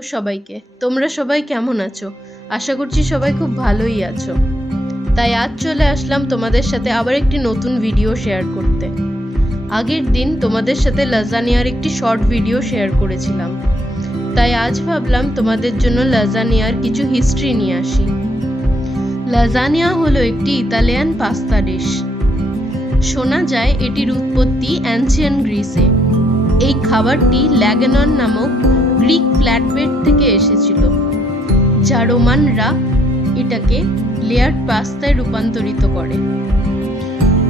Hello সবাইকে, তোমরা সবাই কেমন আছো? আশা করছি সবাই খুব ভালোই আছো। তাই আজ চলে আসলাম তোমাদের সাথে আবার একটি নতুন ভিডিও শেয়ার করতে। আগের দিন তোমাদের সাথে লাজানিয়ার একটি শর্ট ভিডিও শেয়ার করেছিলাম, তাই আজ ভাবলাম তোমাদের জন্য লাজানিয়ার কিছু হিস্ট্রি নিয়ে আসি। লাজানিয়া হলো একটি ইতালিয়ান পাস্তা ডিশ। শোনা যায় এটির উৎপত্তি অ্যানসিয়েন্ট গ্রিসে। এই খাবারটি ল্যাগেনন নামক গ্রিক ফ্ল্যাটব্রেড থেকে এসেছিল, যা রোমানরা এটাকে লেয়ার্ড পাস্তায় রূপান্তরিত করে।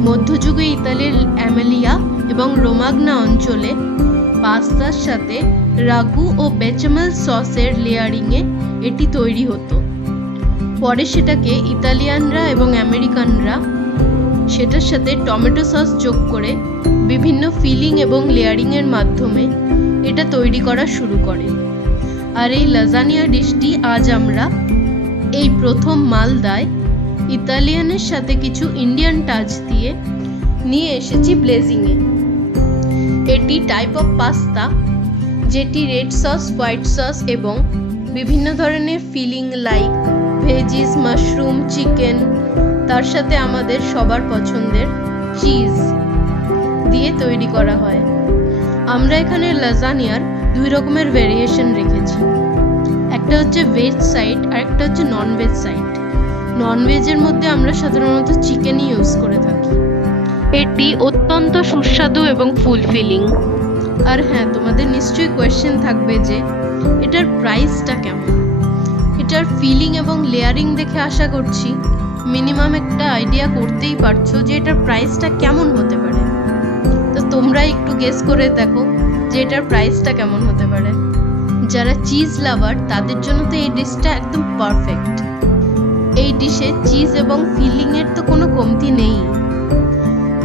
মধ্যযুগে ইতালির অ্যামেলিয়া এবং রোমাগনা অঞ্চলে পাস্তার সাথে রাগু ও বেচামেল সসের লেয়ারিংয়ে এটি তৈরি হতো। পরে সেটাকে ইতালিয়ানরা এবং আমেরিকানরা সেটার সাথে টমেটো সস যোগ করে বিভিন্ন ফিলিং এবং লেয়ারিংয়ের মাধ্যমে এটা তৈরি করা শুরু করে। আর এই লাজানিয়া ডিশটি আজ আমরা এই প্রথম মালদায় ইতালিয়ানের সাথে কিছু ইন্ডিয়ান টাচ দিয়ে নিয়ে এসেছি ব্লেজিংয়ে। এটি টাইপ অফ পাস্তা যেটি রেড সস, হোয়াইট সস এবং বিভিন্ন ধরনের filling like veggies, mushroom, chicken, তার সাথে আমাদের সবার পছন্দের চিজ দিয়ে তৈরি করা হয়। আমরা এখানে লাজানিয়ার দুই রকমের ভেরিয়েশন রেখেছি, একটা হচ্ছে ভেজ সাইড আর একটা হচ্ছে নন ভেজ সাইড। নন ভেজের মধ্যে আমরা সাধারণত চিকেনই ইউজ করে থাকি। এটি অত্যন্ত সুস্বাদু এবং ফুলফিলিং। আর হ্যাঁ, তোমাদের নিশ্চয়ই কোয়েশ্চেন থাকবে যে এটার প্রাইসটা কেমন। এটার ফিলিং এবং লেয়ারিং দেখে আশা করছি মিনিমাম একটা আইডিয়া করতেই পারছো যে এটার প্রাইসটা কেমন হতে পারে। তো তোমরা একটু গেস করে দেখো যে এটার প্রাইসটা কেমন হতে পারে। যারা চিজ লাভার তাদের জন্য তো এই ডিশটা একদম পারফেক্ট। এই ডিশে চিজ এবং ফিলিংয়ের তো কোনো কমতি নেই,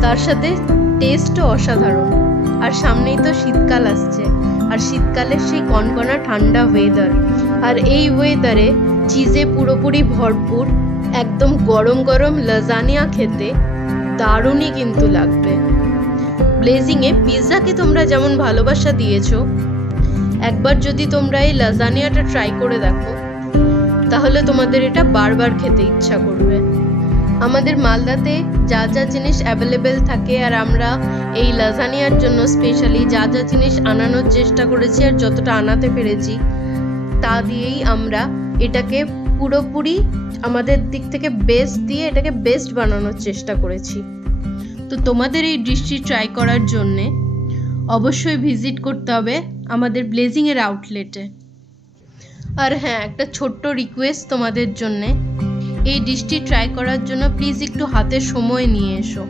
তার সাথে টেস্টও অসাধারণ। আর সামনেই তো শীতকাল আসছে, আর শীতকালের সেই কনকনা ঠান্ডা ওয়েদার, আর এই ওয়েদারে চিজে পুরোপুরি ভরপুর একদম গরম গরম লাজানিয়া খেতে দারুণই কিন্তু লাগবে। ব্লেজিংয়ে পিৎজাকে তোমরা যেমন ভালোবাসা দিয়েছো, একবার যদি তোমরা এই লাজানিয়াটা ট্রাই করে দেখো তাহলে তোমাদের এটা বারবার খেতে ইচ্ছা করবে। আমাদের মালদাতে যা যা জিনিস অ্যাভেলেবেল থাকে আর আমরা এই লাজানিয়ার জন্য স্পেশালি যা যা জিনিস আনানোর চেষ্টা করেছি আর যতটা আনাতে পেরেছি তা দিয়েই আমরা এটাকে পুরোপুরি আমাদের দিক থেকে বেস্ট দিয়ে এটাকে বেস্ট বানানোর চেষ্টা করেছি। তো তোমাদের এই ডিশটি ট্রাই করার জন্যে অবশ্যই ভিজিট করতে হবে আমাদের ব্লেজিংয়ের আউটলেটে। আর হ্যাঁ, একটা ছোট্ট রিকোয়েস্ট তোমাদের জন্যে, এই ডিশটি ট্রাই করার জন্য প্লিজ একটু হাতে সময় নিয়ে এসো,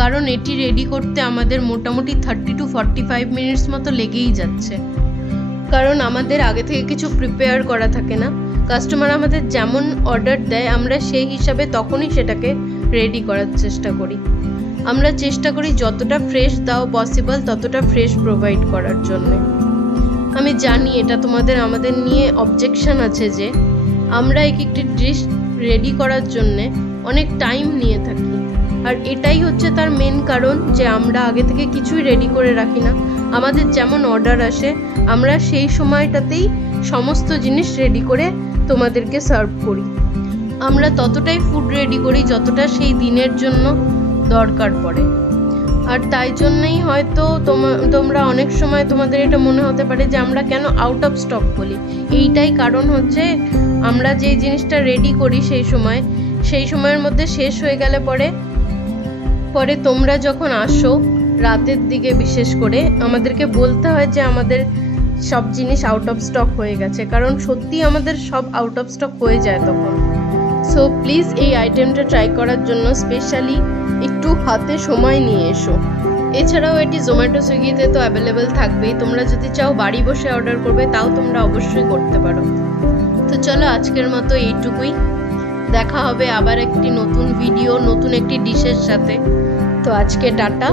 কারণ এটি রেডি করতে আমাদের মোটামুটি 30 to 45 মিনিটস মতো লেগেই যাচ্ছে। কারণ আমাদের আগে থেকে কিছু প্রিপেয়ার করা থাকে না। কাস্টমার আমাদের যেমন অর্ডার দেয় আমরা সেই হিসাবে তখনই সেটাকে রেডি করার চেষ্টা করি। আমরা চেষ্টা করি যতটা ফ্রেশ দাও পসিবল ততটা ফ্রেশ প্রোভাইড করার জন্য। আমি জানি এটা তোমাদের আমাদের নিয়ে অবজেকশন আছে যে আমরা একটি ডিশ রেডি করার জন্যে অনেক টাইম নিয়ে থাকি, আর এটাই হচ্ছে তার মেন কারণ যে আমরা আগে থেকে কিছুই রেডি করে রাখি না। আমাদের যেমন অর্ডার আসে আমরা সেই সময়টাতেই সমস্ত জিনিস রেডি করে তোমাদেরকে সার্ভ করি। আমরা ততটাই ফুড রেডি করি যতটা সেই দিনের জন্য দরকার পড়ে। আর তাই জন্যই হয়তো তোমরা অনেক সময় তোমাদের এটা মনে হতে পারে যে আমরা কেন আউট অফ স্টক বলি। এইটাই কারণ হচ্ছে আমরা যেই জিনিসটা রেডি করি সেই সময়ের মধ্যে শেষ হয়ে গেলে পরে তোমরা যখন আসো রাতের দিকে বিশেষ করে আমাদেরকে বলতে হয় যে আমাদের সব জিনিস আউট অফ স্টক হয়ে গেছে, কারণ সত্যি আমাদের সব আউট অফ স্টক হয়ে যায় তখন। সো প্লিজ এই আইটেমটা ট্রাই করার জন্য স্পেশালি একটু হাতে সময় নিয়ে এসো। এছাড়াও এটি জোম্যাটো, সুইগিতে তো অ্যাভেলেবেল থাকবেই। তোমরা যদি চাও বাড়ি বসে অর্ডার করবে তাও তোমরা অবশ্যই করতে পারো। তো চলো আজকের মতো এইটুকুই, দেখা হবে আবার একটি নতুন ভিডিও নতুন একটি ডিশের সাথে। তো আজকে টাটা।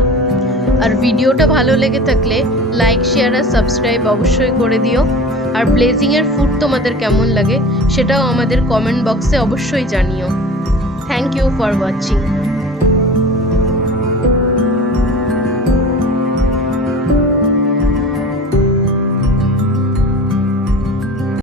আর ভিডিওটা ভালো লেগে থাকলে লাইক, শেয়ার আর সাবস্ক্রাইব অবশ্যই করে দিও। আর ব্লেজিংয়ের ফুড তোমাদের কেমন লাগে সেটাও আমাদের কমেন্ট বক্সে অবশ্যই জানিও। Thank you for watching.